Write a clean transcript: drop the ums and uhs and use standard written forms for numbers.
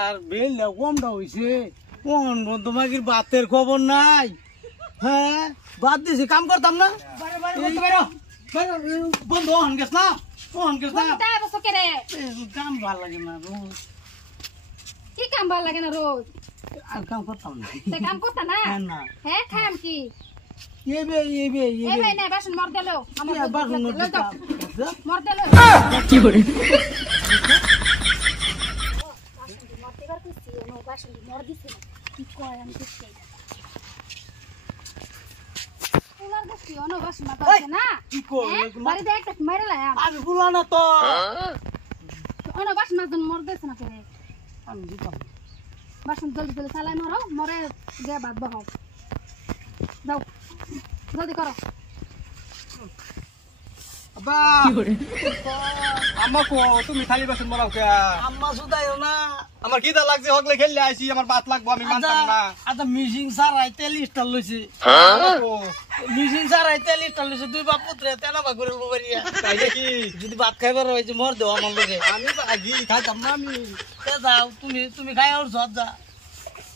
আর bell কমটা হইছে কোন তোমার বাতের খবর নাই হ্যাঁ বাদ দিছি কাম করতাম না বন্ধু হন গেছ না কাম ভাল লাগে না রোজ কি কাম ভাল লাগে না রোজ আর কাম করতাম না কাম করতা না না হ্যাঁ খাম কি এই না বাসন মর দিলো আমার বাসন মর দিলো কি করে আমি ভুলা না তো বাসন জলদি জলদি চালাই মরো মরে যে ভাত বহাও যাও জলদি করো আম্মা কো তুমি খালি বাসন মরাও কে আম্মা সুদাইও না আমার খিদা লাগছে হগলে খেললে আইছি আমার ভাত লাগবো আমি মানতাম না আচ্ছা মিশিং সারাই তেল স্টার লইছে মিশিং সারাই তেল স্টার লইছে দুই বাপ পুত্রে তেনা বা করে লুবারিয়া তাই নাকি যদি ভাত খাইবার হইছে মর দেও আমার লগে আমি তো আগে খাইতাম না আমি যাও তুমি খাই আর যা